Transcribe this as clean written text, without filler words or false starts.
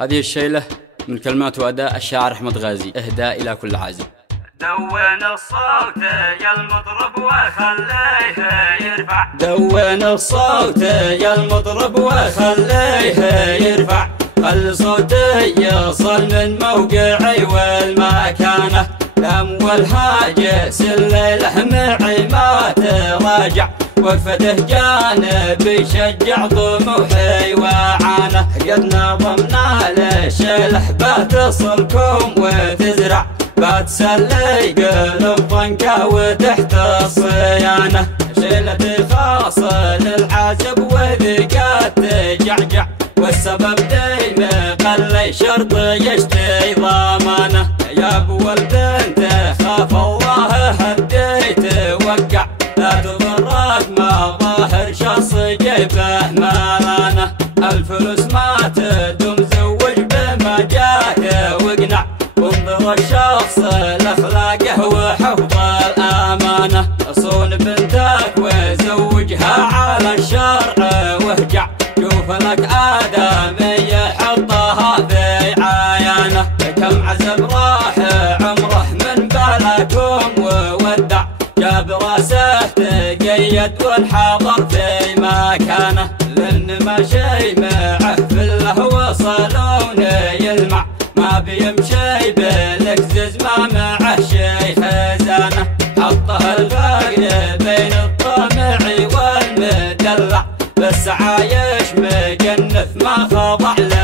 هذه الشيلة من كلمات وأداء الشاعر أحمد غازي، إهداء إلى كل عازم. دون الصوت يا المطرب وخليه يرفع، دون الصوت يا المطرب وخليه يرفع، خل صوتي يصل من موقعي والمكانة، لم والهاجس الليلة معي ما تراجع، وقفته جانبي يشجع طموحي وعانه، قد نظمنا للشيلة بتصلكم وتزرع، بتسلي قلب ضنكه وتحت الصيانة، شيلتي خاصة للعازب وذقات تجعجع، والسبب دايم قلي شرط يشتي ضمانه، يا ابو البنت خاف الله هديت وقع، لا تضرك ما ظاهر شخص جيبه مالانه، الفلوس ما تدوم زوج بما جاك واقنع، وانظر الشخص لاخلاقه وحفظ الامانه، صون بنتك وزوجها على الشرع واهجع، شوف لك ادمي يحطها في عيانه، كم عزب راح عمره من بلكم وودع، جاب راسه تقيد والحاضر في مكانه، لان ماشي معه في الله وصلون يلمع، ما بيمشي بالكزز ما معه شي خزانه، حطه الفقر بين الطمع والمدلع، بس عايش مجنف ما خضع له